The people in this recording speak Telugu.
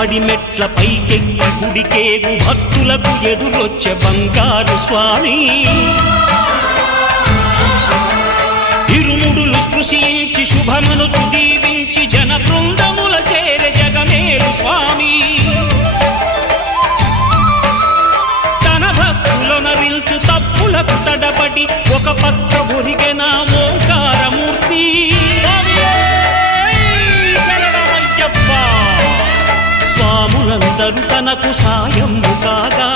పడిమెట్ల పైకెక్కి గుడికేగు భక్తులకు ఎదురొచ్చే బంగారు స్వామి ఇరుముడులు స్పృశించి శుభమనుచు దీవించి జన బృందముల చేరే జగమేలు స్వామి తన భక్తులొనరిల్చు తప్పులకు తడబడి ఒక పక్క ఒరిగెన ఓంకారమూర్తి స్వాములందరూ తనకు సాయము కాగా